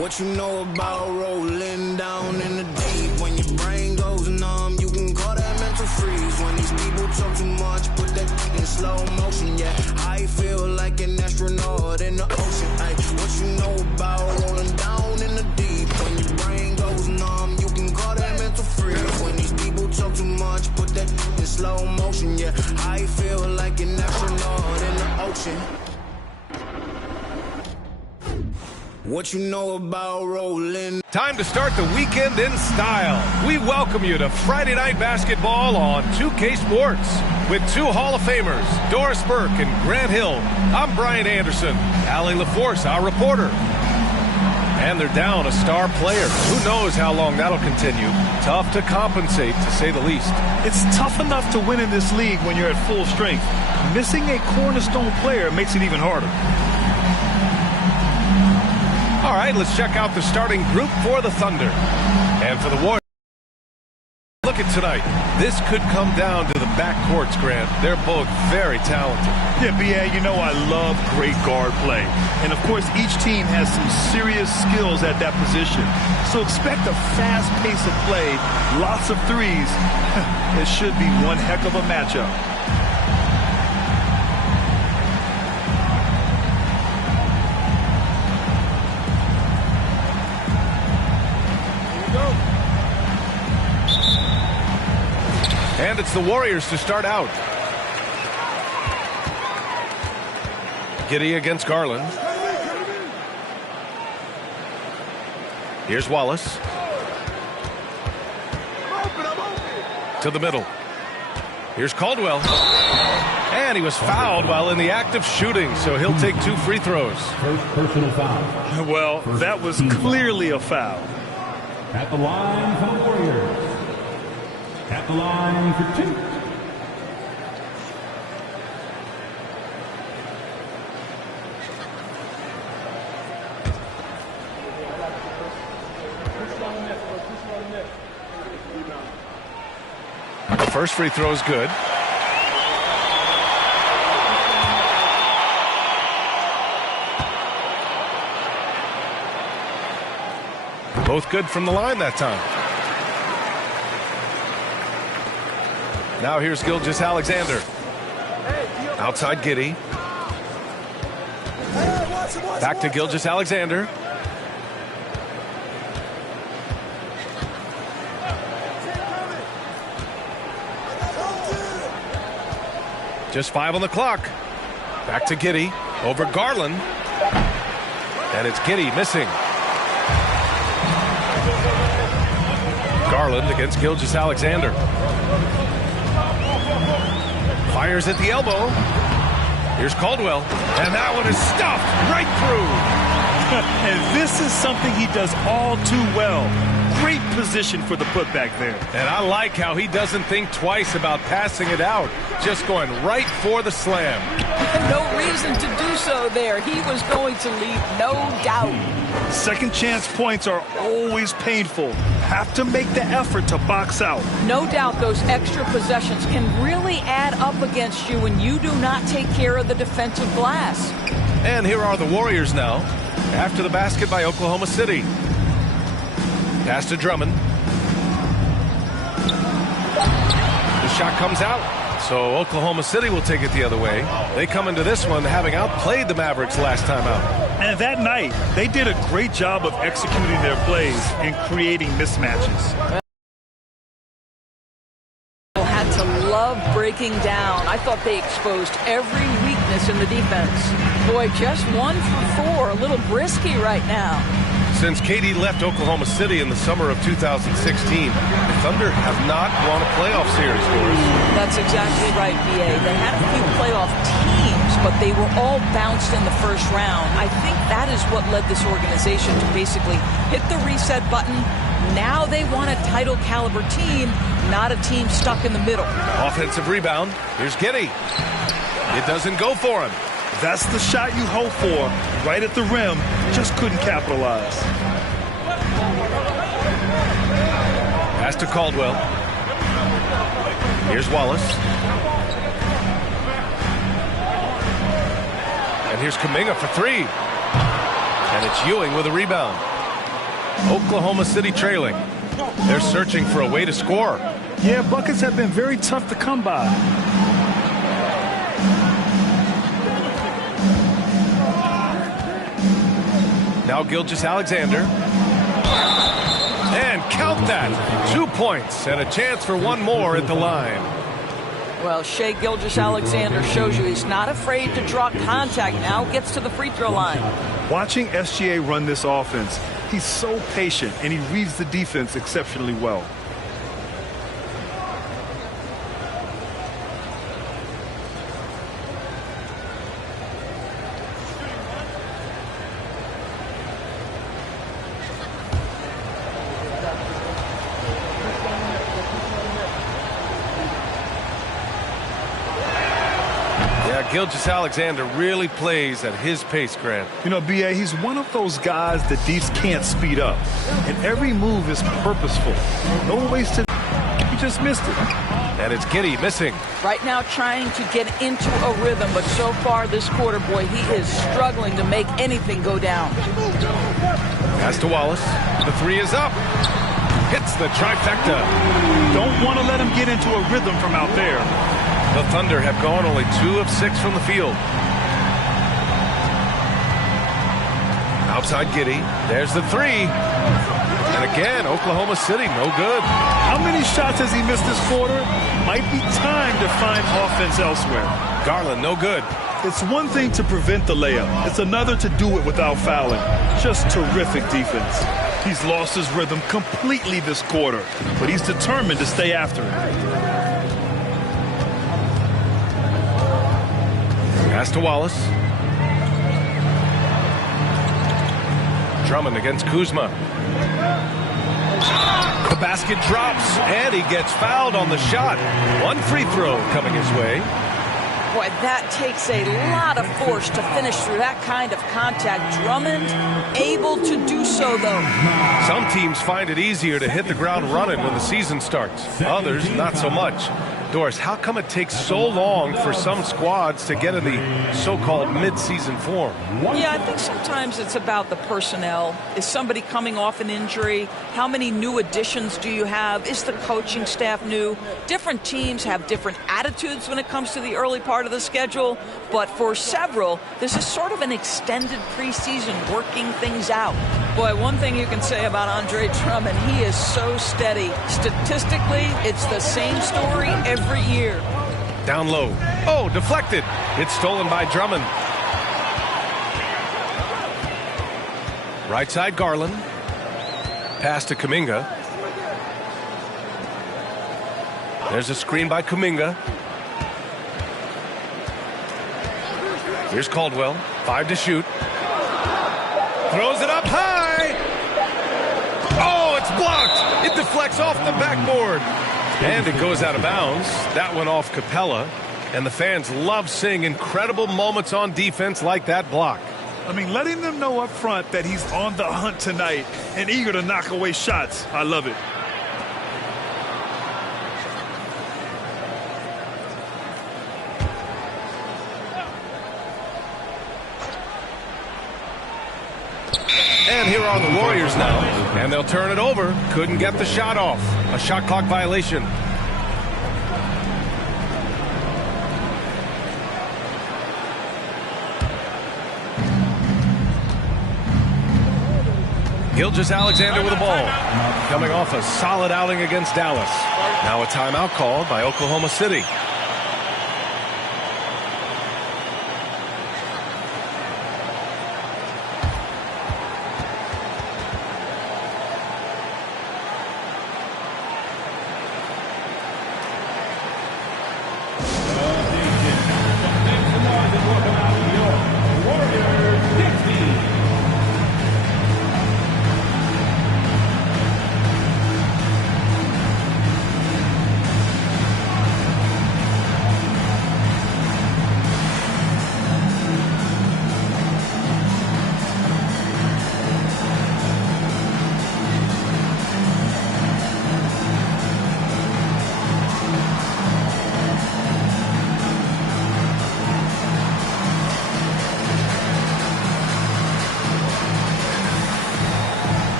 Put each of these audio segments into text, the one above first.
What you know about rolling down in the deep? When your brain goes numb, you can call that mental freeze. When these people talk too much, put that in slow motion. Yeah, I feel like an astronaut in the ocean. Ay, what you know about rolling down in the deep? When your brain goes numb, you can call that mental freeze. When these people talk too much, put that in slow motion. Yeah, I feel like an astronaut in the ocean. What you know about rolling? Time to start the weekend in style. We welcome you to Friday Night Basketball on 2K Sports with two Hall of Famers, Doris Burke and Grant Hill. I'm Brian Anderson. Allie LaForce, our reporter. And they're down a star player. Who knows how long that'll continue. Tough to compensate, to say the least. It's tough enough to win in this league when you're at full strength. Missing a cornerstone player makes it even harder. All right, let's check out the starting group for the Thunder. And for the Warriors, look at tonight. This could come down to the backcourts, Grant. They're both very talented. Yeah, B.A., you know I love great guard play. And, of course, each team has some serious skills at that position. So expect a fast pace of play, lots of threes. It should be one heck of a matchup. And it's the Warriors to start out. Gggg against Garland. Here's Wallace. To the middle. Here's Caldwell. And he was fouled while in the act of shooting, so he'll take 2 free throws. First personal foul. Well, that was clearly a foul. At the line for the Warriors. At the line for 2. The first free throw is good. Both good from the line that time. Now here's Gilgeous-Alexander. Outside Giddey. Back to Gilgeous-Alexander. Just 5 on the clock. Back to Giddey. Over Garland. And it's Giddey missing. Garland against Gilgeous-Alexander. Fires at the elbow. Here's Caldwell. And that one is stuffed right through. And this is something he does all too well. Great position for the putback there. And I like how he doesn't think twice about passing it out. Just going right for the slam. No reason to do so there. He was going to leave no doubt. Second chance points are always painful. Have to make the effort to box out. No doubt those extra possessions can really add up against you when you do not take care of the defensive glass. And here are the Warriors now, after the basket by Oklahoma City. Pass to Drummond. The shot comes out, so Oklahoma City will take it the other way. They come into this one having outplayed the Mavericks last time out. And that night, they did a great job of executing their plays and creating mismatches. Had to love breaking down. I thought they exposed every weakness in the defense. Boy, just 1 for 4, a little brisky right now. Since KD left Oklahoma City in the summer of 2016, the Thunder have not won a playoff series, Doris. That's exactly right, B.A. They had a few playoff teams, but they were all bounced in the first round. I think that is what led this organization to basically hit the reset button. Now they want a title caliber team, not a team stuck in the middle. Offensive rebound. Here's Giddey. It doesn't go for him. That's the shot you hope for, right at the rim, just couldn't capitalize. Pass to Caldwell. Here's Wallace. And here's Kuminga for 3. And it's Ewing with a rebound. Oklahoma City trailing. They're searching for a way to score. Yeah, buckets have been very tough to come by. Now Gggg-Alexander. And count that. 2 points and a chance for one more at the line. Well, Shai Gilgeous-Alexander shows you he's not afraid to draw contact. Now gets to the free throw line. Watching SGA run this offense, he's so patient and he reads the defense exceptionally well. Gggg-Alexander really plays at his pace, Grant. You know, B.A., he's one of those guys that Deeps can't speed up. And every move is purposeful. No wasted. He just missed it. And it's Giddey missing. Right now trying to get into a rhythm, but so far this quarter, boy, he is struggling to make anything go down. Pass to Wallace. The three is up. Hits the trifecta. Don't want to let him get into a rhythm from out there. The Thunder have gone only 2 of 6 from the field. Outside Giddey. There's the three. And again, Oklahoma City, no good. How many shots has he missed this quarter? Might be time to find offense elsewhere. Garland, no good. It's one thing to prevent the layup. It's another to do it without fouling. Just terrific defense. He's lost his rhythm completely this quarter, but he's determined to stay after it. Pass to Wallace. Drummond against Kuzma. The basket drops, and he gets fouled on the shot. One free throw coming his way. Boy, that takes a lot of force to finish through that kind of contact. Drummond able to do so, though. Some teams find it easier to hit the ground running when the season starts. Others, not so much. Doris, how come it takes so long for some squads to get in the so-called mid-season form? Yeah, I think sometimes it's about the personnel. Is somebody coming off an injury? How many new additions do you have? Is the coaching staff new? Different teams have different attitudes when it comes to the early part of the schedule, but for several, this is sort of an extended preseason, working things out. Boy, one thing you can say about Andre Drummond, he is so steady. Statistically, it's the same story every year. Down low. Oh, deflected. It's stolen by Drummond. Right side, Garland. Pass to Kuminga. There's a screen by Kuminga. Here's Caldwell. 5 to shoot. Throws it up high. Oh, it's blocked. It deflects off the backboard. And it goes out of bounds. That went off Capella. And the fans love seeing incredible moments on defense like that block. I mean, letting them know up front that he's on the hunt tonight and eager to knock away shots. I love it. And here are the Warriors now. And they'll turn it over. Couldn't get the shot off. A shot clock violation. Gggg-Alexander with the ball. Coming off a solid outing against Dallas. Now a timeout called by Oklahoma City.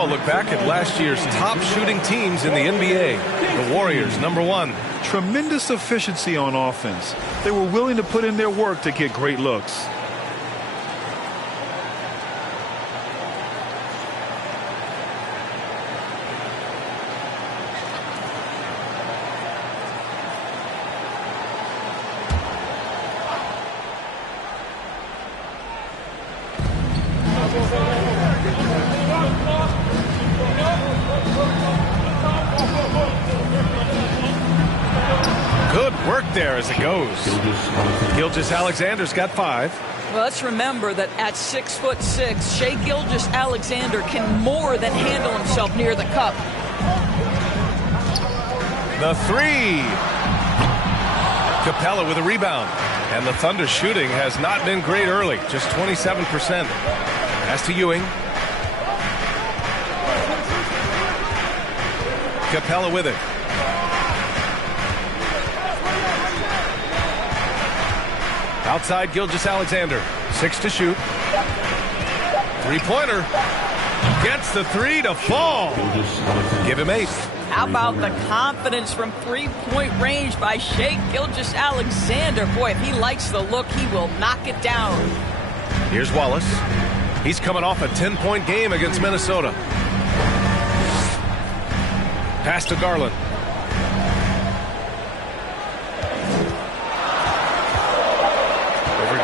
Now a look back at last year's top shooting teams in the NBA. The Warriors, number 1. Tremendous efficiency on offense. They were willing to put in their work to get great looks. Good work there as it goes. Gilgeous-Alexander's got 5. Well, let's remember that at 6'6", Shai Gilgeous-Alexander can more than handle himself near the cup. The 3. Capella with a rebound. And the Thunder shooting has not been great early, just 27%. Pass to Ewing. Capella with it. Outside Gilgeous-Alexander. 6 to shoot. Three-pointer. Gets the 3 to fall. Give him 8. How about the confidence from three-point range by Shai Gilgeous-Alexander? Boy, if he likes the look, he will knock it down. Here's Wallace. He's coming off a 10-point game against Minnesota. Pass to Garland.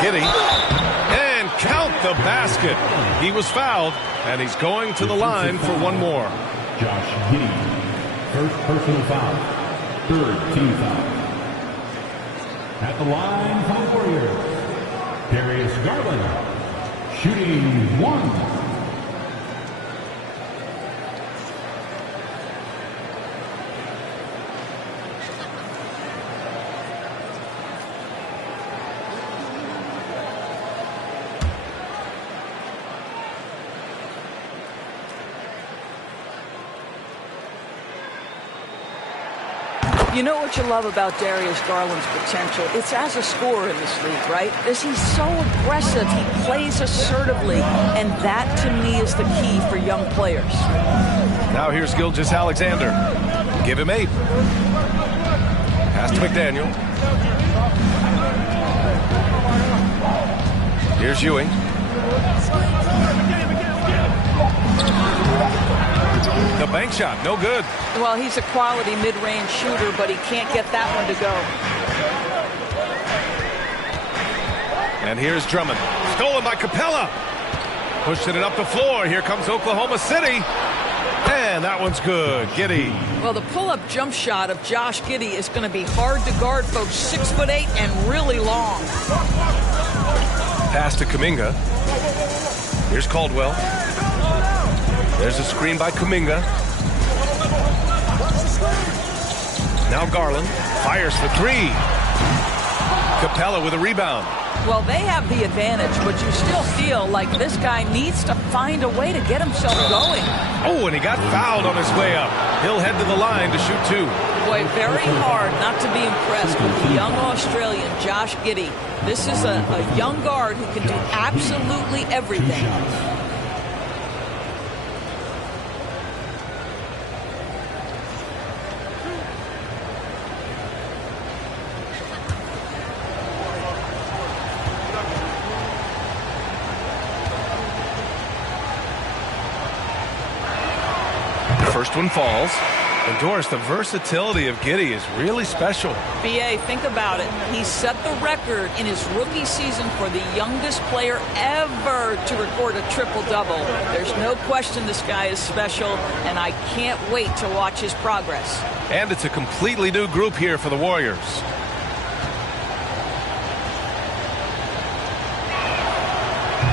Giddy, and count the basket. He was fouled, and he's going to the line for one more. Josh Giddy, first personal foul, third team foul. At the line for the Warriors, Darius Garland, shooting 1. You know what you love about Darius Garland's potential? It's as a scorer in this league, right? He's so aggressive. He plays assertively. And that, to me, is the key for young players. Now here's Gilgeous-Alexander. Give him 8. Pass to McDaniel. Here's Ewing. The bank shot, no good. Well, he's a quality mid-range shooter, but he can't get that one to go. And here's Drummond. Stolen by Capella. Pushing it up the floor. Here comes Oklahoma City. And that one's good. Giddy. Well, the pull-up jump shot of Josh Giddy is going to be hard to guard, folks. 6'8" and really long. Pass to Kuminga. Here's Caldwell. There's a screen by Kuminga. Now Garland fires for 3. Capella with a rebound. Well, they have the advantage, but you still feel like this guy needs to find a way to get himself going. Oh, and he got fouled on his way up. He'll head to the line to shoot 2. Boy, very hard not to be impressed with the young Australian, Josh Giddy. This is a young guard who can do absolutely everything. First one falls. And Doris, the versatility of Giddy is really special. B.A., think about it. He set the record in his rookie season for the youngest player ever to record a triple-double. There's no question this guy is special, and I can't wait to watch his progress. And it's a completely new group here for the Warriors.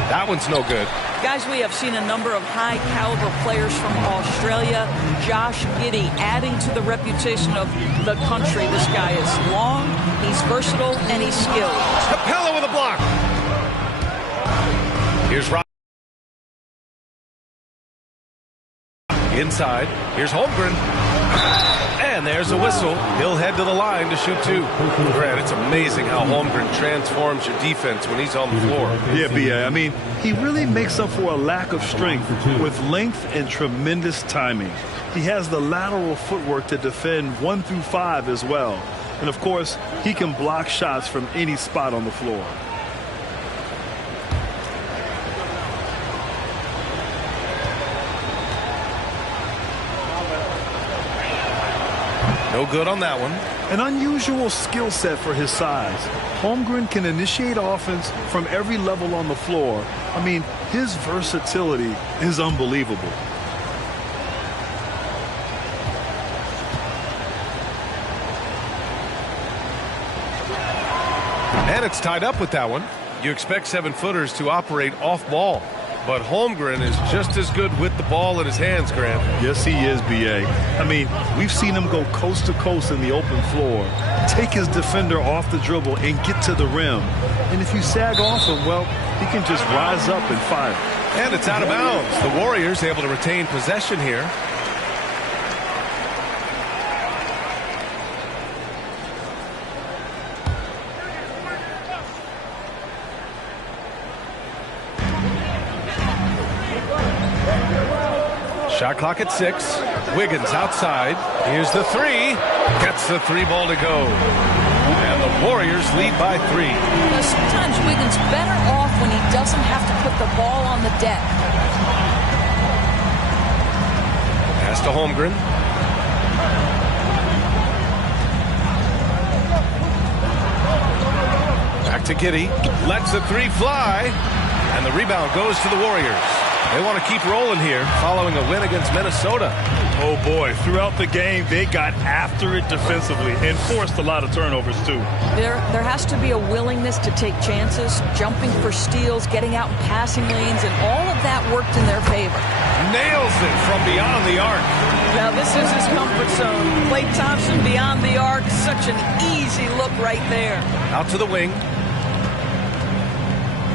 That one's no good. Guys, we have seen a number of high-caliber players from Australia. Josh Giddy adding to the reputation of the country. This guy is long, he's versatile, and he's skilled. Capella with a block. Here's Rob. Inside. Here's Holmgren. And there's a whistle. He'll head to the line to shoot 2. Grant, it's amazing how Holmgren transforms your defense when he's on the floor. Yeah, B.A. I mean, he really makes up for a lack of strength with length and tremendous timing. He has the lateral footwork to defend 1 through 5 as well. And, of course, he can block shots from any spot on the floor. No good on that one. An unusual skill set for his size. Holmgren can initiate offense from every level on the floor. I mean, his versatility is unbelievable. And it's tied up with that one. You expect 7-footers to operate off ball. But Holmgren is just as good with the ball in his hands, Grant. Yes, he is, B.A. I mean, we've seen him go coast to coast in the open floor, take his defender off the dribble and get to the rim. And if you sag off him, well, he can just rise up and fire. And it's out of bounds. The Warriors able to retain possession here. Shot clock at 6. Wiggins outside. Here's the 3. Gets the 3 ball to go. And the Warriors lead by 3. Sometimes Wiggins better off when he doesn't have to put the ball on the deck. Pass to Holmgren. Back to Gggg. Lets the 3 fly. And the rebound goes to the Warriors. They want to keep rolling here following a win against Minnesota. Oh, boy. Throughout the game, they got after it defensively and forced a lot of turnovers, too. There has to be a willingness to take chances, jumping for steals, getting out in passing lanes, and all of that worked in their favor. Nails it from beyond the arc. Now, this is his comfort zone. Klay Thompson beyond the arc. Such an easy look right there. Out to the wing.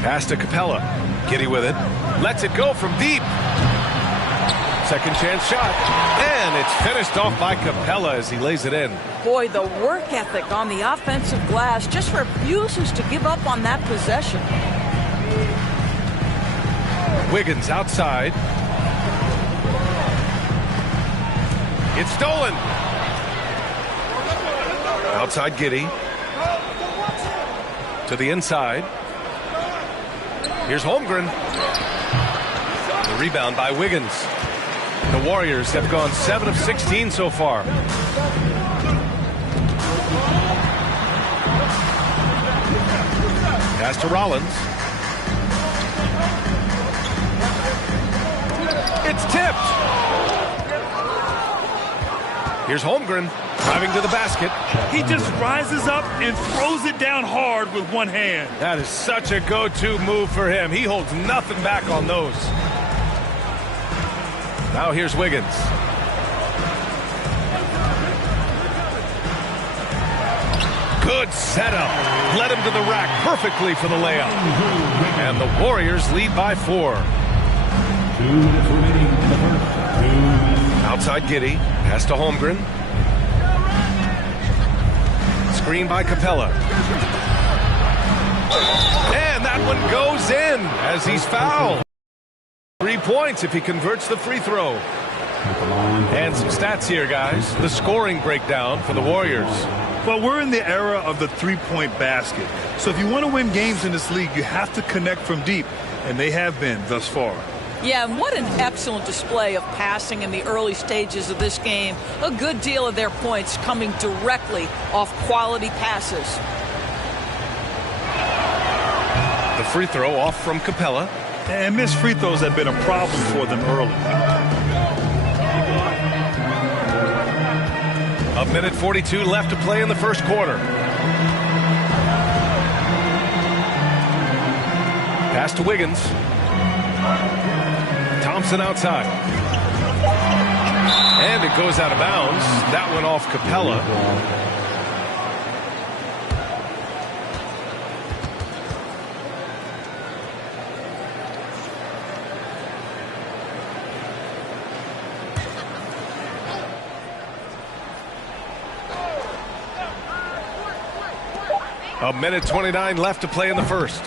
Pass to Capella. Giddy with it. Lets it go from deep. Second chance shot. And it's finished off by Capella as he lays it in. Boy, the work ethic on the offensive glass just refuses to give up on that possession. Wiggins outside. It's stolen. Outside Giddy. To the inside. Here's Holmgren. The rebound by Wiggins. The Warriors have gone 7 of 16 so far. Pass to Rollins. It's tipped. Here's Holmgren driving to the basket. He just rises up and throws it down hard with one hand. That is such a go-to move for him. He holds nothing back on those. Now here's Wiggins. Good setup. Led him to the rack perfectly for the layup. And the Warriors lead by 4. 2 minutes remaining in the first. 2 minutes. Outside Giddy. Pass to Holmgren. Screen by Capella. And that one goes in as he's fouled. 3 points if he converts the free throw. And some stats here, guys. The scoring breakdown for the Warriors. Well, we're in the era of the three-point basket. So if you want to win games in this league, you have to connect from deep. And they have been thus far. Yeah, and what an excellent display of passing in the early stages of this game. A good deal of their points coming directly off quality passes. The free throw off from Capella. And missed free throws have been a problem for them early. A minute 42 left to play in the first quarter. Pass to Wiggins. Thompson outside. And it goes out of bounds. That went off Capella. 1:29 left to play in the first.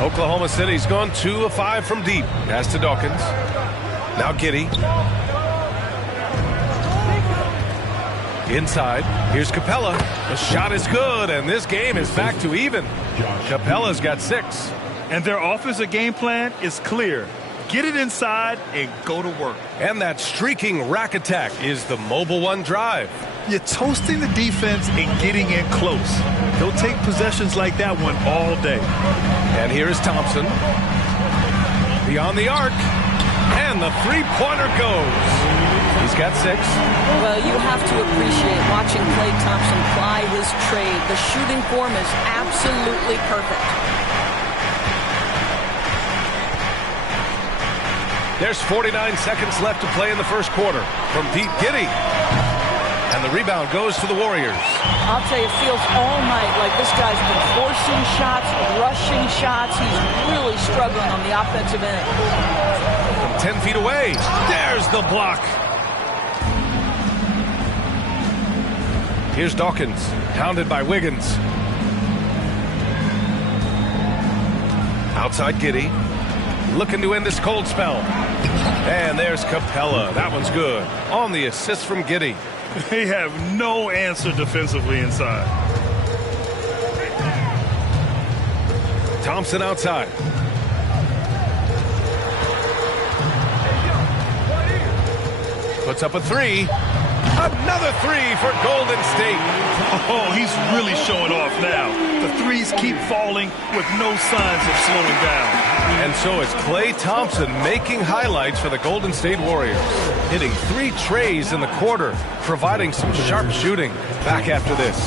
Oklahoma City's gone 2 of 5 from deep. Pass to Dawkins. Now Gggg. Inside. Here's Capella. The shot is good, and this game is back to even. Capella's got 6. And their offensive game plan is clear. Get it inside and go to work. And that streaking rack attack is the Mobile One drive. You're toasting the defense and getting in close. They'll take possessions like that one all day. And here is Thompson. Beyond the arc. And the three-pointer goes. He's got 6. Well, you have to appreciate watching Klay Thompson ply his trade. The shooting form is absolutely perfect. There's 49 seconds left to play in the first quarter. From deep, Gggg. And the rebound goes to the Warriors. I'll tell you, it feels all night like this guy's been forcing shots, rushing shots. He's really struggling on the offensive end. From 10 feet away, there's the block. Here's Dawkins, hounded by Wiggins. Outside Gggg. Looking to end this cold spell. And there's Capella. That one's good. On the assist from Gggg. They have no answer defensively inside. Thompson outside. Puts up a 3. Another 3 for Golden State. Oh, he's really showing off now. The threes keep falling with no signs of slowing down. And so it's Klay Thompson making highlights for the Golden State Warriors. Hitting 3 trays in the quarter, providing some sharp shooting. Back after this.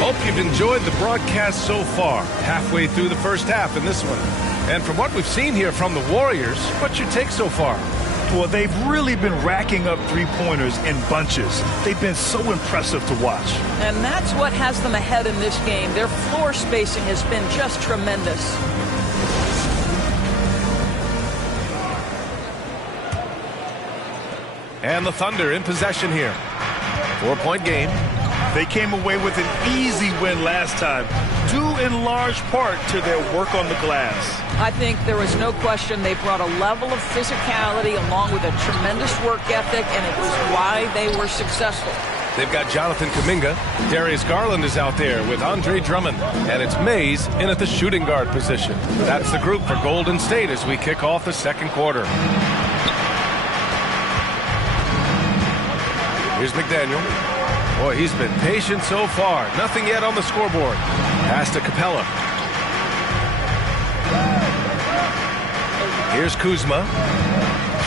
Hope you've enjoyed the broadcast so far, halfway through the first half in this one. And from what we've seen here from the Warriors, what's your take so far? Well, they've really been racking up three-pointers in bunches. They've been so impressive to watch. And that's what has them ahead in this game. Their floor spacing has been just tremendous. And the Thunder in possession here. 4-point game. They came away with an easy win last time, due in large part to their work on the glass. I think there was no question they brought a level of physicality along with a tremendous work ethic, and it was why they were successful. They've got Jonathan Kuminga. Darius Garland is out there with Andre Drummond. And it's Mays in at the shooting guard position. That's the group for Golden State as we kick off the second quarter. Here's McDaniel. Boy, he's been patient so far. Nothing yet on the scoreboard. Pass to Capella. Here's Kuzma.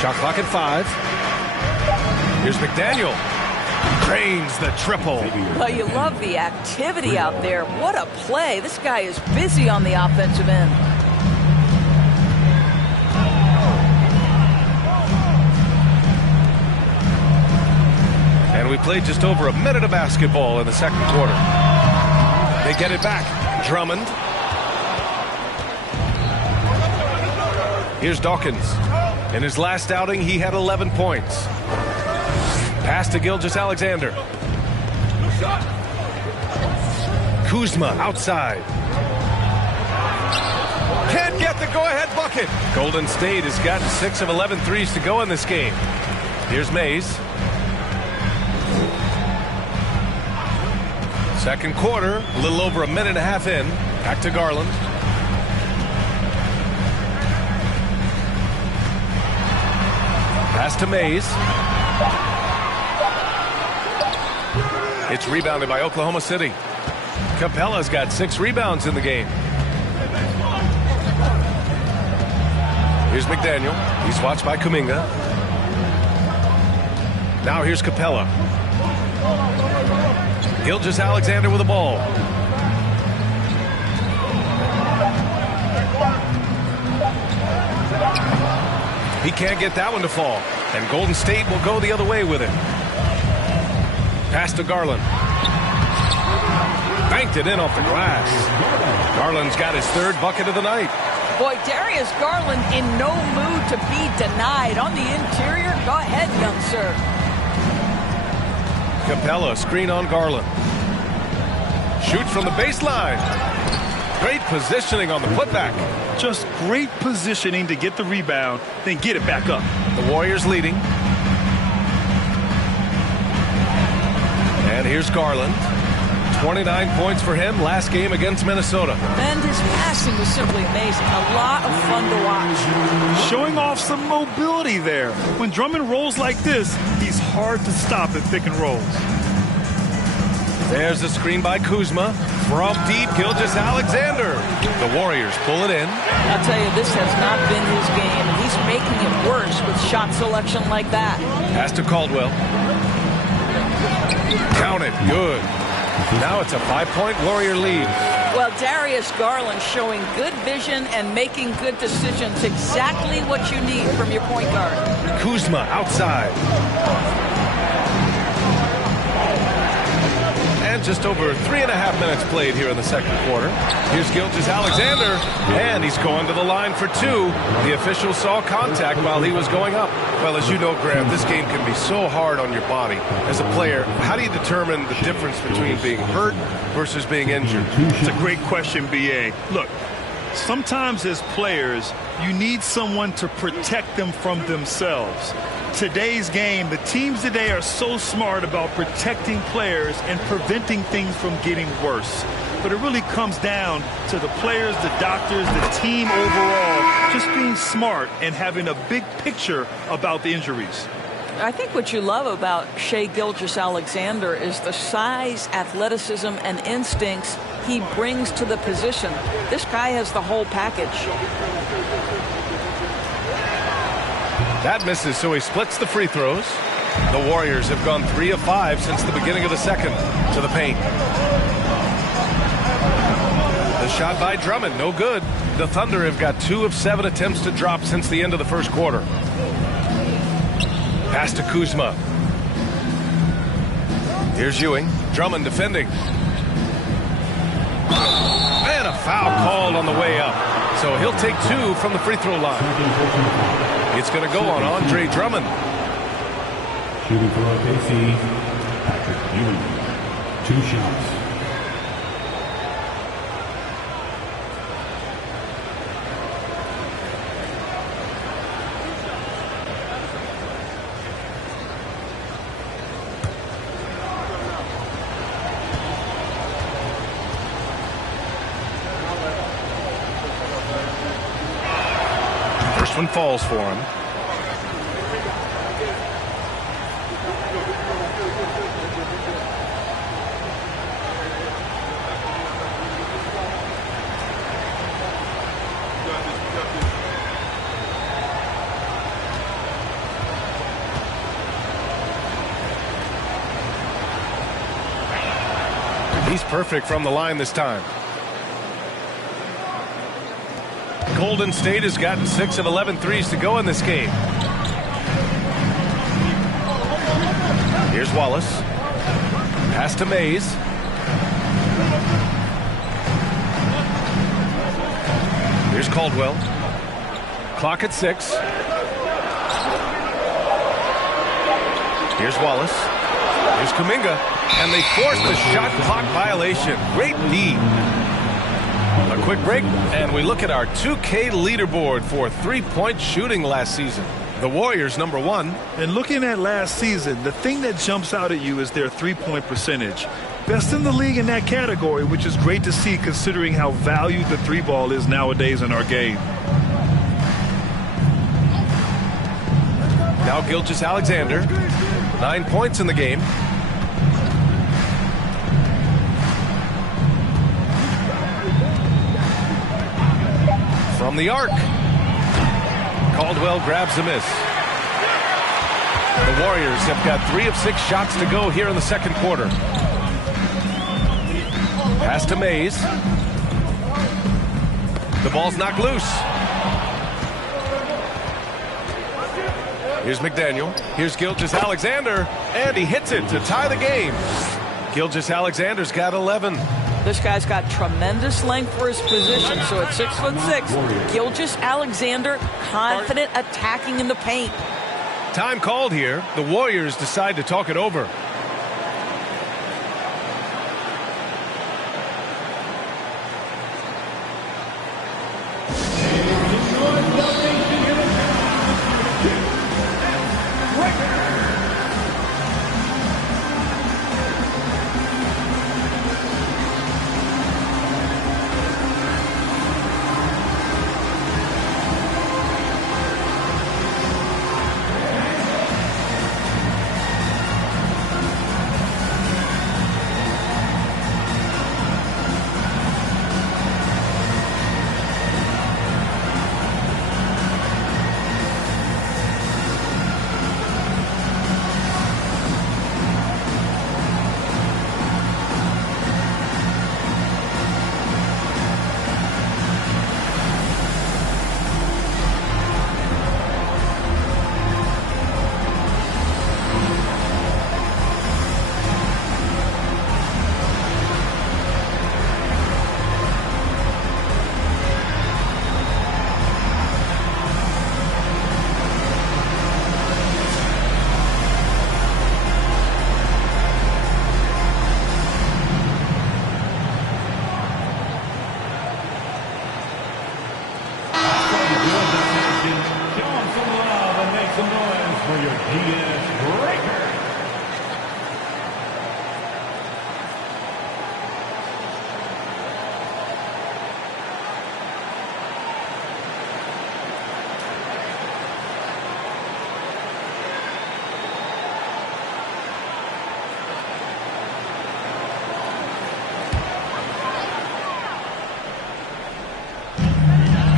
Shot clock at 5. Here's McDaniel. Cranes the triple. Well, you love the activity out there. What a play. This guy is busy on the offensive end. And we played just over a minute of basketball in the second quarter. They get it back. Drummond. Here's Dawkins. In his last outing, he had 11 points. Pass to Gilgeous-Alexander. Kuzma outside. Can't get the go-ahead bucket. Golden State has got 6 of 11 threes to go in this game. Here's Mays. Second quarter, a little over a minute and a half in. Back to Garland. Pass to Mays. It's rebounded by Oklahoma City. Capella's got 6 rebounds in the game. Here's McDaniel. He's watched by Kuminga. Now here's Capella. Gilgeous-Alexander with the ball. He can't get that one to fall. And Golden State will go the other way with it. Pass to Garland. Banked it in off the glass. Garland's got his third bucket of the night. Boy, Darius Garland in no mood to be denied. On the interior, go ahead, young sir. Capella, screen on Garland. Shoots from the baseline. Great positioning on the putback. Just great positioning to get the rebound, then get it back up. The Warriors leading. And here's Garland. 29 points for him last game against Minnesota. And his passing was simply amazing. A lot of fun to watch. Showing off some mobility there. When Drummond rolls like this, he's hard to stop at pick and rolls. There's a screen by Kuzma. From deep, Gilgeous-Alexander. The Warriors pull it in. I'll tell you, this has not been his game. And he's making it worse with shot selection like that. Pass to Caldwell. Count it. Good. Now it's a 5-point Warrior lead. Well, Darius Garland showing good vision and making good decisions. Exactly what you need from your point guard. Kuzma outside. And just over 3.5 minutes played here in the second quarter. Here's Gilgeous-Alexander, and he's going to the line for two. The official saw contact while he was going up. Well, as you know, Graham, this game can be so hard on your body. As a player, how do you determine the difference between being hurt versus being injured? It's a great question, B.A. Look, sometimes as players, you need someone to protect them from themselves. Today's game, the teams today are so smart about protecting players and preventing things from getting worse. But it really comes down to the players, the doctors, the team overall, just being smart and having a big picture about the injuries. I think what you love about Shai Gilgeous-Alexander is the size, athleticism, and instincts he brings to the position. This guy has the whole package. That misses, so he splits the free throws. The Warriors have gone 3 of 5 since the beginning of the second to the paint. The shot by Drummond, no good. The Thunder have got 2 of 7 attempts to drop since the end of the first quarter. Pass to Kuzma. Here's Ewing. Drummond defending. And a foul called on the way up. So he'll take 2 from the free throw line. It's going to go on Andre Drummond. Shooting for OKC, Patrick Ewing. 2 shots. First one falls for him. He's perfect from the line this time. Golden State has gotten 6 of 11 threes to go in this game. Here's Wallace. Pass to Mays. Here's Caldwell. Clock at 6. Here's Wallace. Here's Kuminga. And they force the shot clock violation. Great D. A quick break, and we look at our 2K leaderboard for three-point shooting last season. The Warriors, number 1. And looking at last season, the thing that jumps out at you is their three-point percentage. Best in the league in that category, which is great to see considering how valued the three ball is nowadays in our game. Now Gilgeous-Alexander, 9 points in the game. From the arc. Caldwell grabs the miss. The Warriors have got 3 of 6 shots to go here in the second quarter. Pass to Mays. The ball's knocked loose. Here's McDaniel. Here's Gilgeous-Alexander. And he hits it to tie the game. Gilgeous-Alexander's got 11. This guy's got tremendous length for his position. So at 6'6", Gilgeous-Alexander confident attacking in the paint. Time called here. The Warriors decide to talk it over.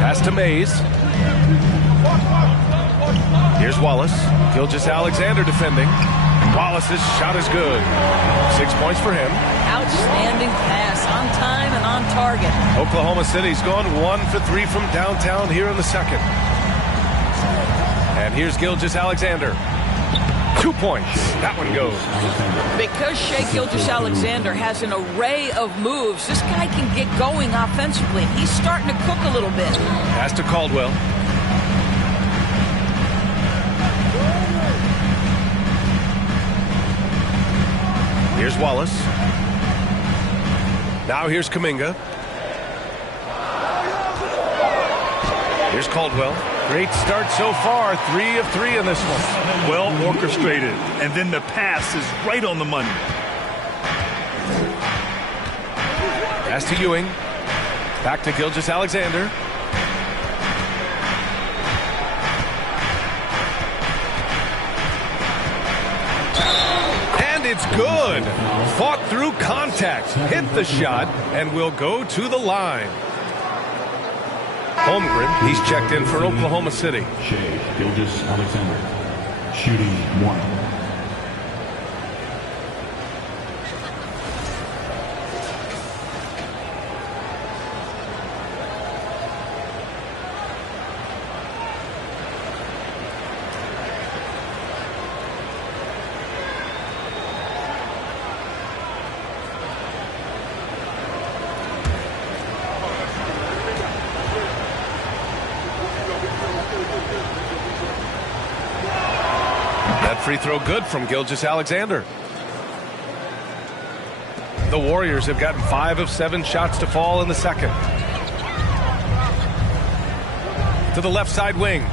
Pass to Mays. Here's Wallace. Gilgeous-Alexander defending. Wallace's shot is good. 6 points for him. Outstanding pass, on time and on target. Oklahoma City's gone 1 for 3 from downtown here in the second. And here's Gilgeous-Alexander. 2 points. That one goes. Because Shai Gilgeous-Alexander has an array of moves, this guy can get going offensively. He's starting to cook a little bit. Pass to Caldwell. Here's Wallace. Now here's Kuminga. Here's Caldwell. Great start so far. 3 of 3 in this one. Well orchestrated. And then the pass is right on the money. Pass to Ewing. Back to Gilgeous-Alexander. And it's good. Fought through contact. Hit the shot and will go to the line. Holmgren, he's checked in for Oklahoma City. Shai Gilgeous-Alexander, shooting 1. Free throw good from Gilgeous-Alexander. The Warriors have gotten 5 of 7 shots to fall in the second. To the left side wing.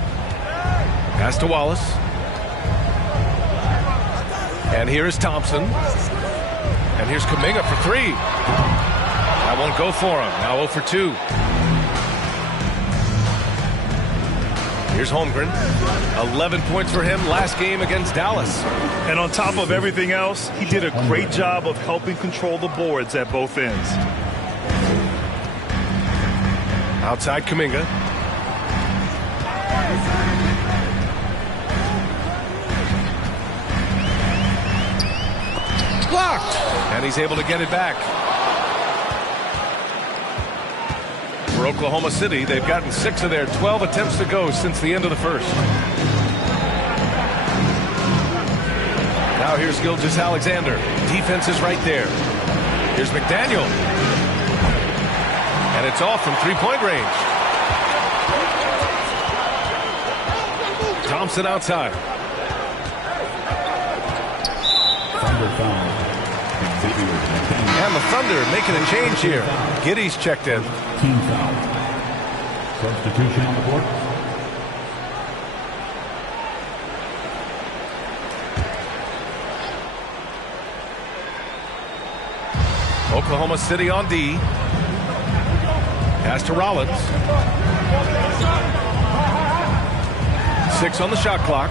Pass to Wallace. And here is Thompson. And here's Kuminga for 3. That won't go for him. Now 0 for 2. Here's Holmgren. 11 points for him last game against Dallas. And on top of everything else, he did a great job of helping control the boards at both ends. Outside Kuminga. Blocked! And he's able to get it back. For Oklahoma City, they've gotten 6 of their 12 attempts to go since the end of the first. Now here's Gilgeous-Alexander. Defense is right there. Here's McDaniel. And it's off from three-point range. Thompson outside. And the Thunder making a change here. Giddey's checked in. Team foul. Substitution on the court. Oklahoma City on D. Pass to Rollins. 6 on the shot clock.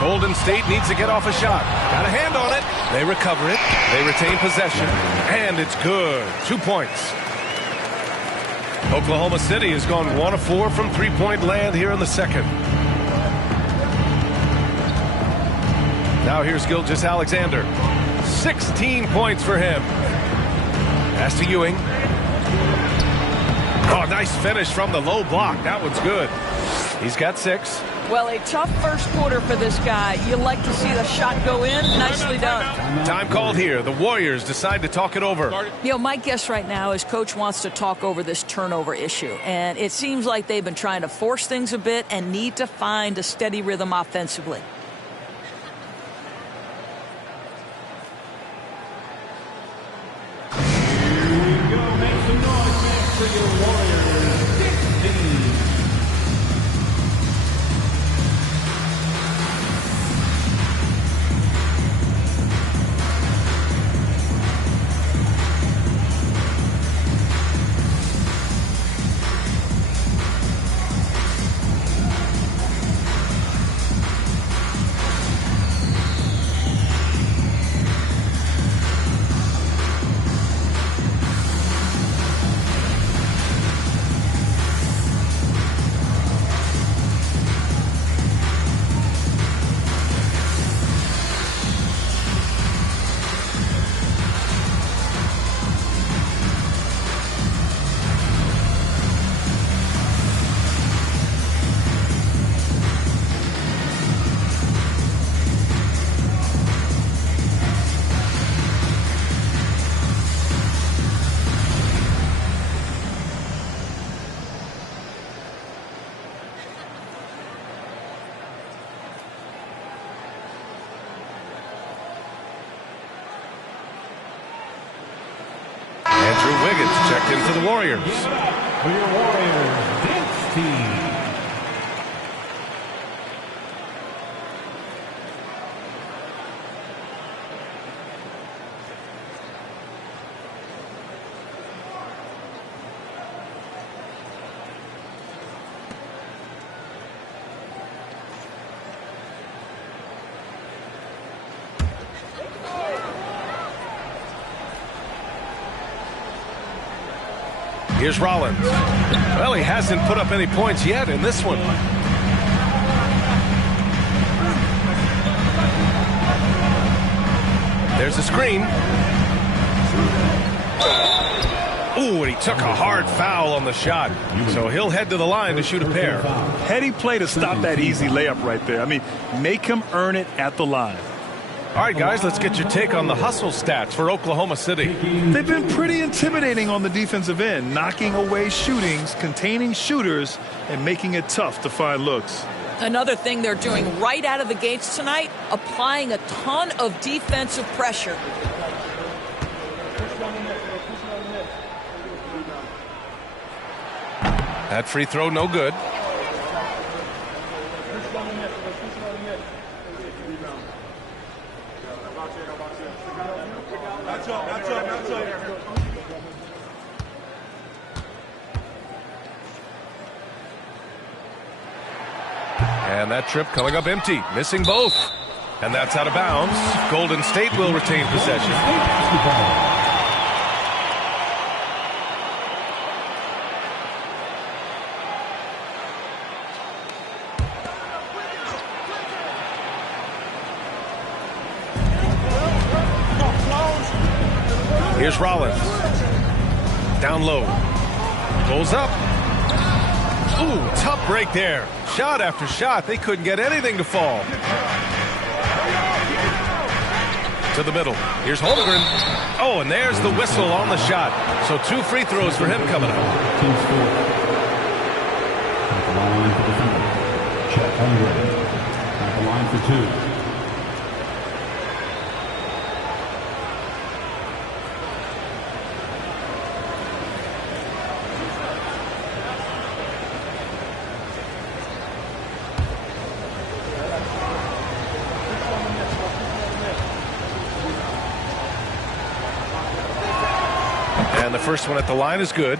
Golden State needs to get off a shot. Got a hand on it. They recover it. They retain possession. And it's good. 2 points. Oklahoma City has gone 1 of 4 from three-point land here in the second. Now here's Gilgeous-Alexander. 16 points for him. Pass to Ewing. Oh, nice finish from the low block. That one's good. He's got 6. Well, a tough first quarter for this guy. You like to see the shot go in. Nicely done. Time called here. The Warriors decide to talk it over. You know, my guess right now is Coach wants to talk over this turnover issue. And it seems like they've been trying to force things a bit and need to find a steady rhythm offensively. Checked in for the Warriors. For your Warriors, dance team. Here's Rollins. Well, he hasn't put up any points yet in this one. There's a screen. Ooh, and he took a hard foul on the shot. So he'll head to the line to shoot a pair. Heady play to stop that easy layup right there. I mean, make him earn it at the line. All right, guys, let's get your take on the hustle stats for Oklahoma City. They've been pretty intimidating on the defensive end, knocking away shootings, containing shooters, and making it tough to find looks. Another thing they're doing right out of the gates tonight, applying a ton of defensive pressure. That free throw, no good. And that trip coming up empty, missing both. And that's out of bounds. Golden State will retain possession. Here's Rollins. Down low. Pulls up. Ooh, tough break there. Shot after shot. They couldn't get anything to fall. To the middle. Here's Holmgren. Oh, and there's the whistle on the shot. So 2 free throws for him coming up. Team score. At the line for defender, Chet Holmgren. At the line for 2. And the first one at the line is good.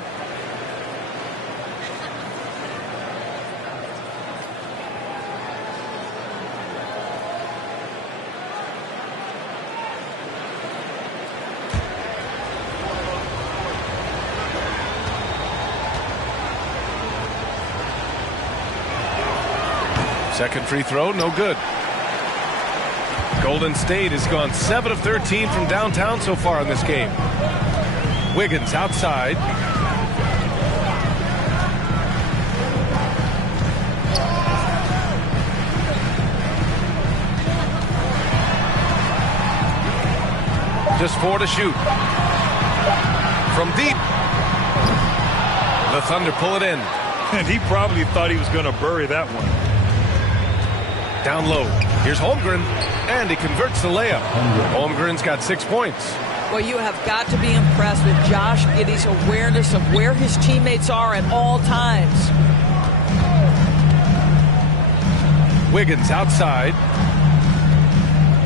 Second free throw, no good. Golden State has gone 7 of 13 from downtown so far in this game. Wiggins outside. Just 4 to shoot. From deep. The Thunder pull it in. And he probably thought he was going to bury that one. Down low. Here's Holmgren. And he converts the layup. Holmgren's got 6 points. Well, you have got to be impressed with Josh Giddey's awareness of where his teammates are at all times. Wiggins outside.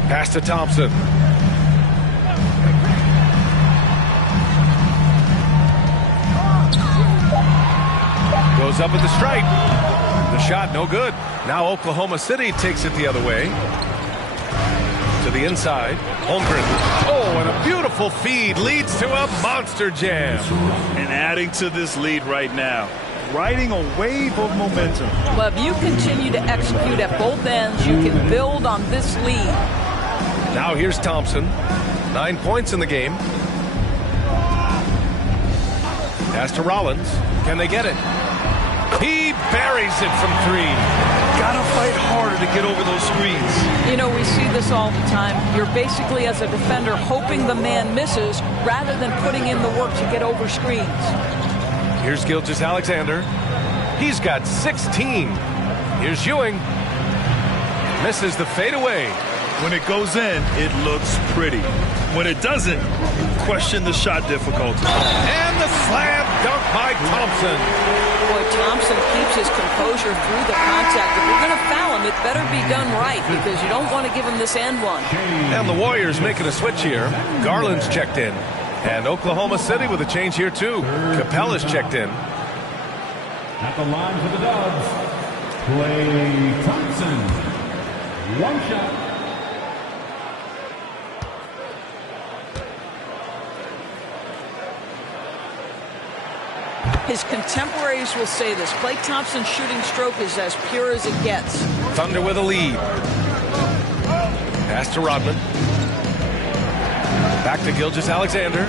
Pass to Thompson. Goes up at the stripe. The shot no good. Now Oklahoma City takes it the other way. To the inside. Holmgren. Oh, and a beautiful feed leads to a monster jam. And adding to this lead right now. Riding a wave of momentum. Well, if you continue to execute at both ends, you can build on this lead. Now here's Thompson. 9 points in the game. Pass to Rollins. Can they get it? He buries it from 3. Gotta fight harder to get over those screens. You know, we see this all the time. You're basically, as a defender, hoping the man misses rather than putting in the work to get over screens. Here's Gilgeous-Alexander. He's got 16. Here's Ewing. Misses the fadeaway. When it goes in, it looks pretty. When it doesn't, question the shot difficulty. And the slam dunk by Thompson. Boy, Thompson keeps his composure through the contact. If you're going to foul him, it better be done right because you don't want to give him this and one. And the Warriors making a switch here. Garland's checked in. And Oklahoma City with a change here too. Capella's checked in. At the line for the Dubs, Klay Thompson. 1 shot. His contemporaries will say this. Klay Thompson's shooting stroke is as pure as it gets. Thunder with a lead. Pass to Rodman. Back to Gilgeous-Alexander.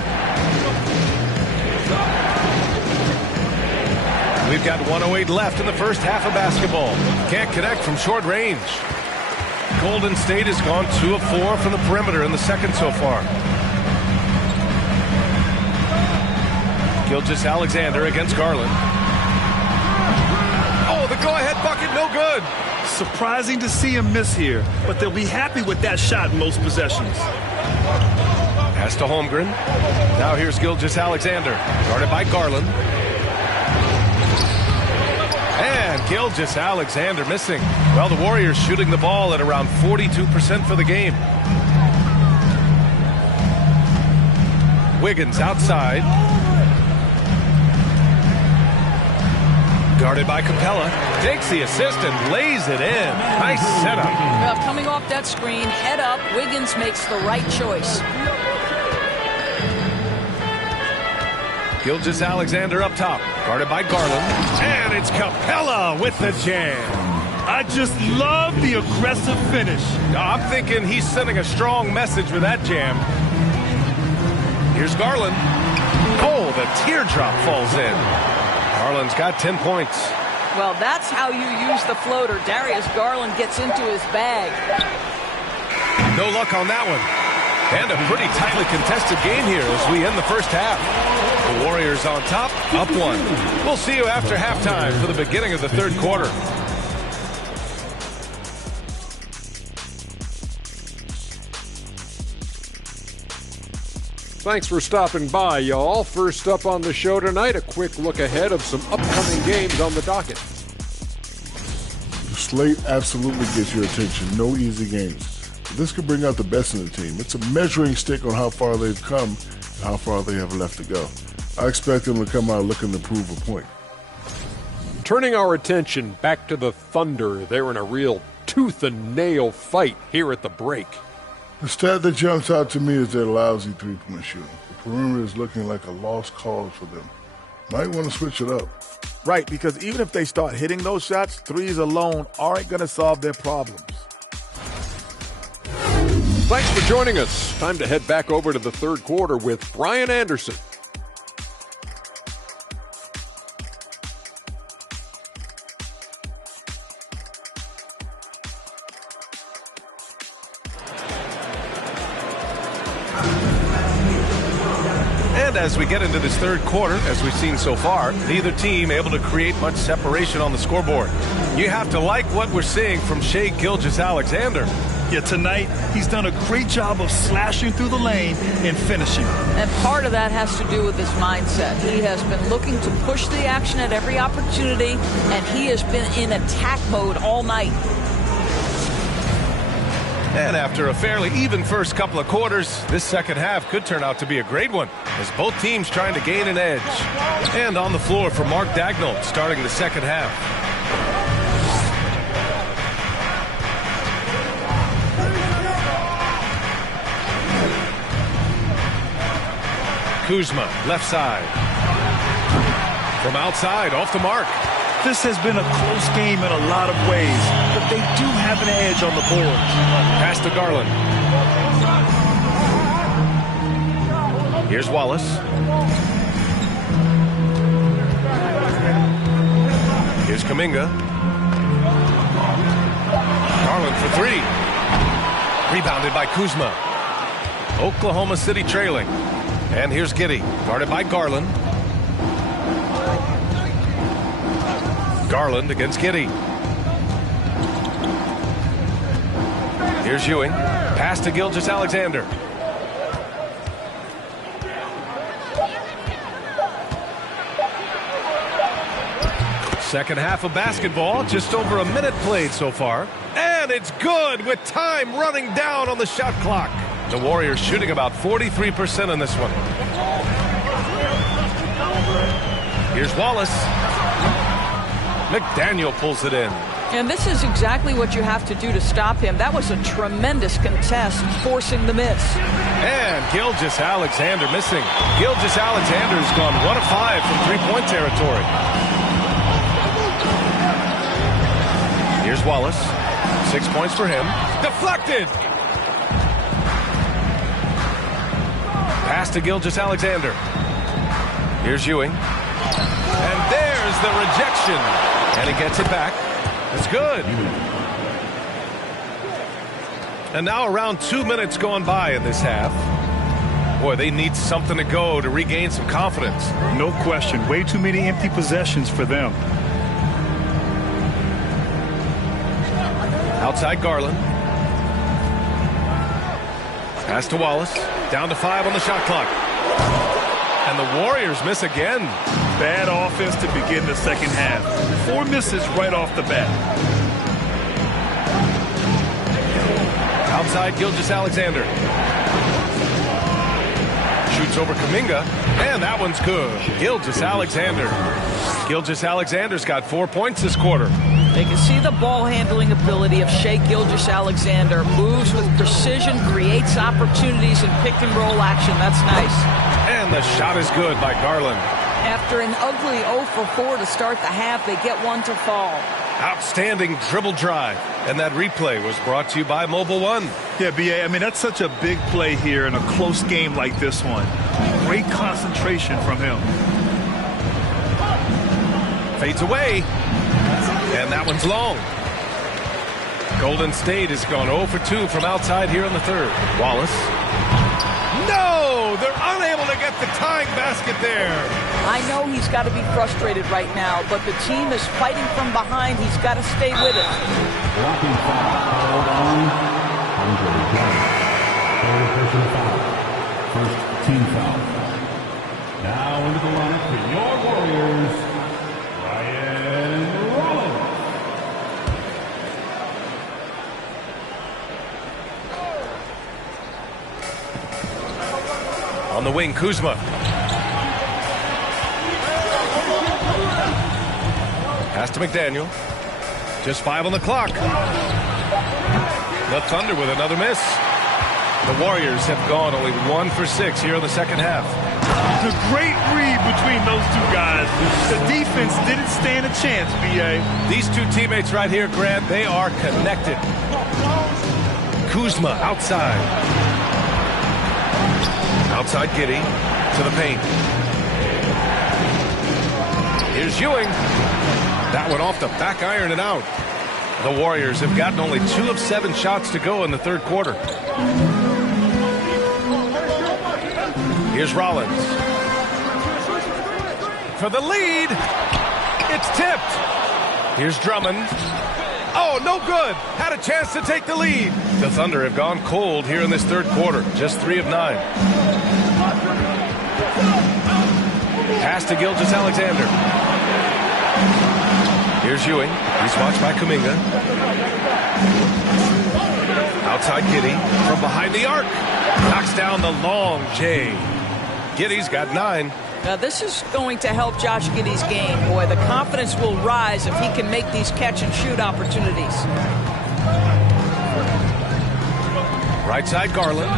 We've got 1:08 left in the first half of basketball. Can't connect from short range. Golden State has gone 2 of 4 from the perimeter in the second so far. Gilgeous-Alexander against Garland. Oh, the go-ahead bucket, no good. Surprising to see him miss here, but they'll be happy with that shot in most possessions. Pass to Holmgren. Now here's Gilgeous-Alexander, guarded by Garland. And Gilgeous-Alexander missing. Well, the Warriors shooting the ball at around 42% for the game. Wiggins outside. Guarded by Capella. Takes the assist and lays it in. Nice setup. Well, coming off that screen, head up, Wiggins makes the right choice. Gilgeous-Alexander up top. Guarded by Garland. And it's Capella with the jam. I just love the aggressive finish. I'm thinking he's sending a strong message with that jam. Here's Garland. Oh, the teardrop falls in. Garland's got 10 points. Well, that's how you use the floater. Darius Garland gets into his bag. No luck on that one. And a pretty tightly contested game here as we end the first half. The Warriors on top, up 1. We'll see you after halftime for the beginning of the third quarter. Thanks for stopping by, y'all. First up on the show tonight, a quick look ahead of some upcoming games on the docket. The slate absolutely gets your attention. No easy games. But this could bring out the best in the team. It's a measuring stick on how far they've come and how far they have left to go. I expect them to come out looking to prove a point. Turning our attention back to the Thunder, they're in a real tooth-and-nail fight here at the break. The stat that jumps out to me is their lousy three-point shooting. The perimeter is looking like a lost cause for them. Might want to switch it up. Right, because even if they start hitting those shots, threes alone aren't going to solve their problems. Thanks for joining us. Time to head back over to the third quarter with Brian Anderson. And as we get into this third quarter, as we've seen so far, neither team able to create much separation on the scoreboard. You have to like what we're seeing from Shai Gilgeous-Alexander. Yeah, tonight he's done a great job of slashing through the lane and finishing. And part of that has to do with his mindset. He has been looking to push the action at every opportunity, and he has been in attack mode all night. And after a fairly even first couple of quarters, this second half could turn out to be a great one, as both teams trying to gain an edge. And on the floor for Mark Daigneault starting the second half. Kuzma, left side. From outside, off the mark. This has been a close game in a lot of ways, but they do have an edge on the boards. Pass to Garland. Here's Wallace. Here's Kuminga. Garland for three. Rebounded by Kuzma. Oklahoma City trailing. And here's Giddey, guarded by Garland. Garland against Giddey. Here's Ewing. Pass to Gilgeous-Alexander. Second half of basketball, just over a minute played so far. And it's good with time running down on the shot clock. The Warriors shooting about 43% in this one. Here's Wallace. McDaniel pulls it in. And this is exactly what you have to do to stop him. That was a tremendous contest, forcing the miss. And Gilgeous-Alexander missing. Gilgeous-Alexander has gone 1 of 5 from three-point territory. Here's Wallace. 6 points for him. Deflected! Pass to Gilgeous-Alexander. Here's Ewing. And there's the rejection. And he gets it back. It's good. And now around 2 minutes gone by in this half. Boy, they need something to go to regain some confidence. No question. Way too many empty possessions for them. Outside Garland. Pass to Wallace. Down to 5 on the shot clock. And the Warriors miss again. Bad offense to begin the second half. 4 misses right off the bat. Outside Gilgeous-Alexander. Shoots over Kuminga. And that one's good. Gilgeous-Alexander. Gilgeous-Alexander's got 4 points this quarter. They can see the ball handling ability of Shai Gilgeous-Alexander. Moves with precision, creates opportunities in pick and roll action. That's nice. And the shot is good by Garland. After an ugly 0 for 4 to start the half, they get one to fall. Outstanding dribble drive. And that replay was brought to you by Mobile One. Yeah, B.A., I mean, that's such a big play here in a close game like this one. Great concentration from him. Fades away. And that one's long. Golden State has gone 0 for 2 from outside here in the third. Wallace. No! They're unable to get the tying basket there. I know he's got to be frustrated right now, but the team is fighting from behind. He's got to stay with it. Blocking foul called on Andre Drummond. Third personal foul. First team foul. Now into the lineup for your Warriors, Ryan Rollins. On the wing, Kuzma. Pass to McDaniel. Just 5 on the clock. The Thunder with another miss. The Warriors have gone only 1 for 6 here in the second half. The great read between those two guys. The defense didn't stand a chance, B.A. These two teammates right here, Grant, they are connected. Kuzma outside. Outside Giddy to the paint. Here's Ewing. That one off the back iron and out. The Warriors have gotten only 2 of 7 shots to go in the third quarter. Here's Rollins. For the lead. It's tipped. Here's Drummond. Oh, no good. Had a chance to take the lead. The Thunder have gone cold here in this third quarter. Just 3 of 9. Pass to Gilgeous-Alexander. Here's Ewing. He's watched by Kuminga. Outside Giddy. From behind the arc. Knocks down the long J. Giddy's got 9. Now, this is going to help Josh Giddey's game. Boy, the confidence will rise if he can make these catch-and-shoot opportunities. Right side, Garland.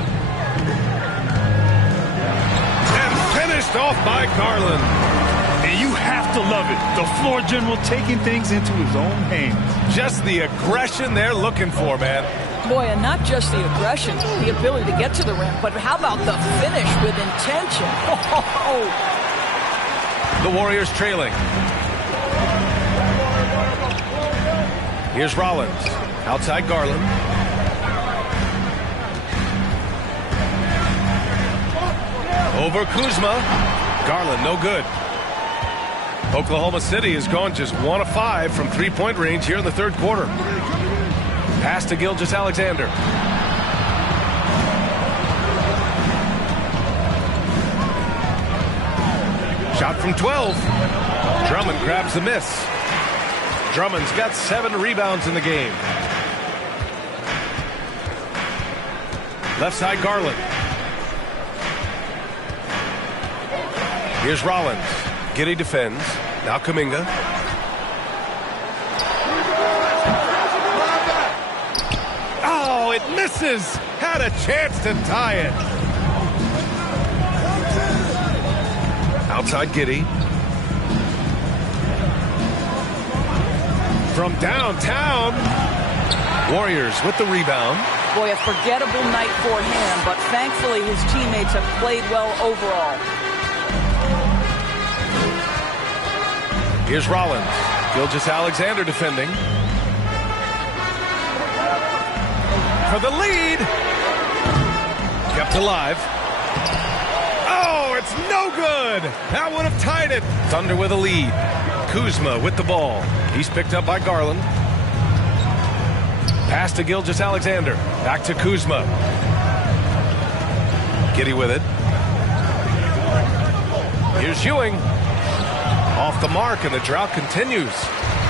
And finished off by Garland. And you have to love it. The floor general taking things into his own hands. Just the aggression they're looking for, man. Boy, and not just the aggression, the ability to get to the rim, but how about the finish with intention? The Warriors trailing. Here's Rollins. Outside Garland. Over Kuzma. Garland, no good. Oklahoma City has gone just 1 of 5 from three-point range here in the third quarter. Pass to Gilgeous-Alexander. Shot from 12. Drummond grabs the miss. Drummond's got 7 rebounds in the game. Left side, Garland. Here's Rollins. Giddy defends. Now Kuminga. Oh, it misses. Had a chance to tie it. Outside Giddy. From downtown. Warriors with the rebound. Boy, a forgettable night for him, but thankfully his teammates have played well overall. Here's Rollins. Gilgeous-Alexander defending. For the lead. Kept alive. Oh, it's no good. That would have tied it. Thunder with a lead. Kuzma with the ball. He's picked up by Garland. Pass to Gilgeous-Alexander. Back to Kuzma. Giddy with it. Here's Ewing. Off the mark, and the drought continues.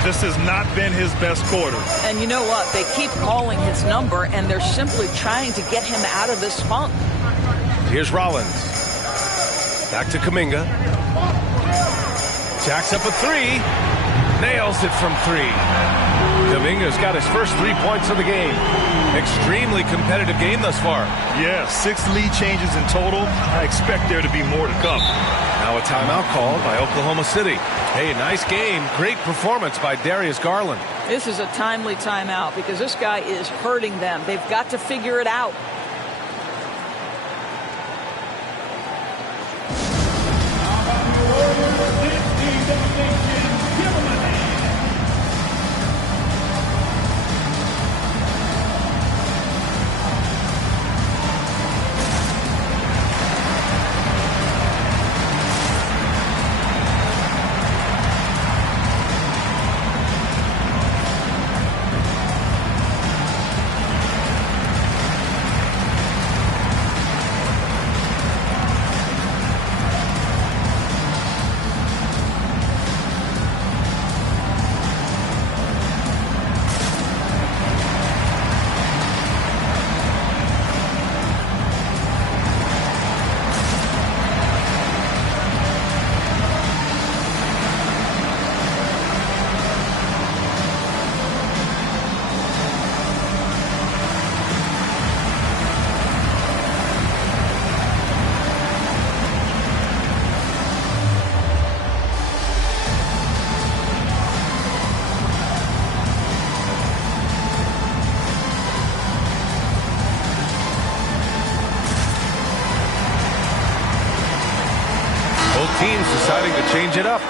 This has not been his best quarter. And you know what? They keep calling his number, and they're simply trying to get him out of this funk. Here's Rollins. Back to Kuminga. Jacks up a 3. Nails it from 3. Kuminga's got his first 3 points of the game. Extremely competitive game thus far. Yeah, 6 lead changes in total. I expect there to be more to come. Now a timeout called by Oklahoma City. Hey, nice game. Great performance by Darius Garland. This is a timely timeout because this guy is hurting them. They've got to figure it out. change it up.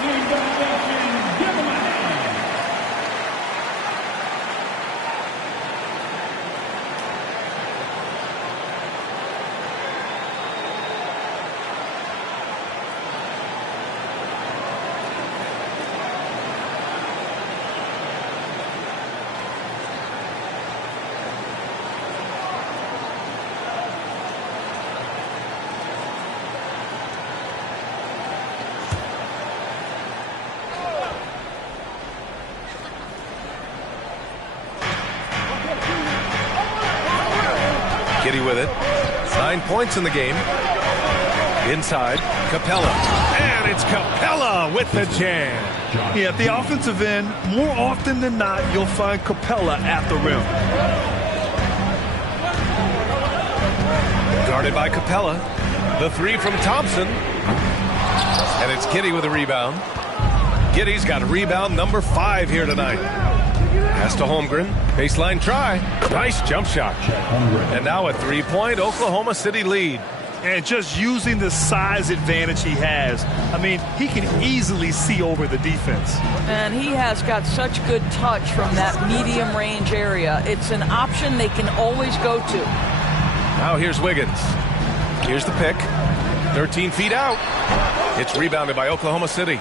Gggg with it. 9 points in the game. Inside, Capella. And it's Capella with the jam. Yeah, at the offensive end, more often than not, you'll find Capella at the rim. Guarded by Capella. The three from Thompson. And it's Gggg with a rebound. Giddey's got rebound number 5 here tonight. Pass to Holmgren. Baseline try. Nice jump shot. And now a 3-point Oklahoma City lead. And just using the size advantage he has, I mean, he can easily see over the defense. And he has got such good touch from that medium range area. It's an option they can always go to. Now here's Wiggins. Here's the pick. 13 feet out. It's rebounded by Oklahoma City.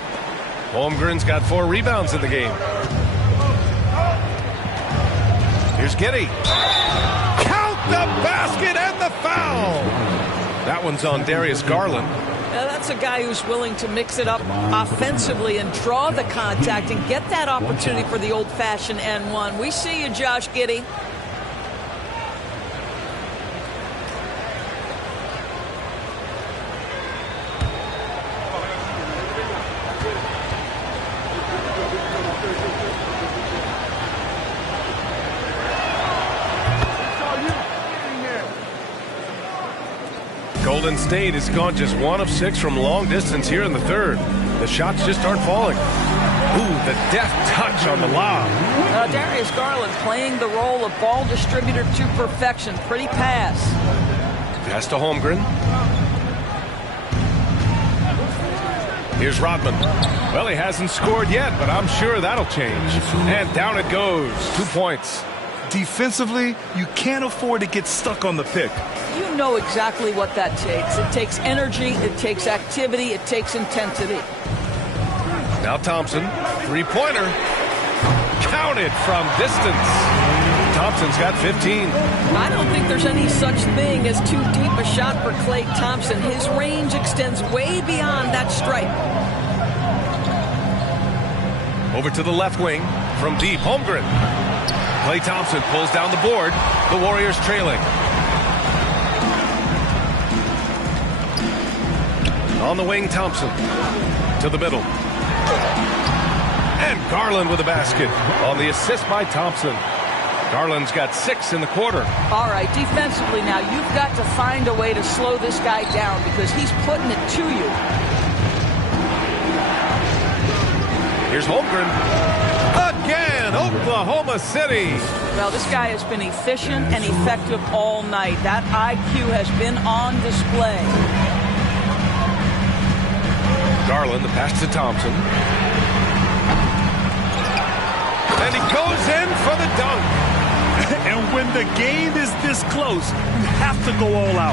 Holmgren's got 4 rebounds in the game. Here's Gggg. Count the basket and the foul. That one's on Darius Garland. Now that's a guy who's willing to mix it up offensively and draw the contact and get that opportunity for the old-fashioned N1. We see you, Josh Giddey. Golden State has gone just 1 of 6 from long distance here in the third. The shots just aren't falling. Ooh, the deft touch on the lob. Darius Garland playing the role of ball distributor to perfection. Pretty pass. Pass to Holmgren. Here's Rodman. Well, he hasn't scored yet, but I'm sure that'll change. And down it goes. 2 points. Defensively, you can't afford to get stuck on the pick. You know exactly what that takes. It takes energy, it takes activity, it takes intensity. Now Thompson, 3-pointer. Counted from distance. Thompson's got 15. I don't think there's any such thing as too deep a shot for Klay Thompson. His range extends way beyond that stripe. Over to the left wing from deep. Holmgren. Klay Thompson pulls down the board. The Warriors trailing. On the wing, Thompson to the middle. And Garland with a basket on the assist by Thompson. Garland's got 6 in the quarter. All right, defensively now, you've got to find a way to slow this guy down because he's putting it to you. Here's Holmgren. Again, Oklahoma City. Well, this guy has been efficient and effective all night. That IQ has been on display. Garland, the pass to Thompson. And he goes in for the dunk. And when the game is this close, you have to go all out.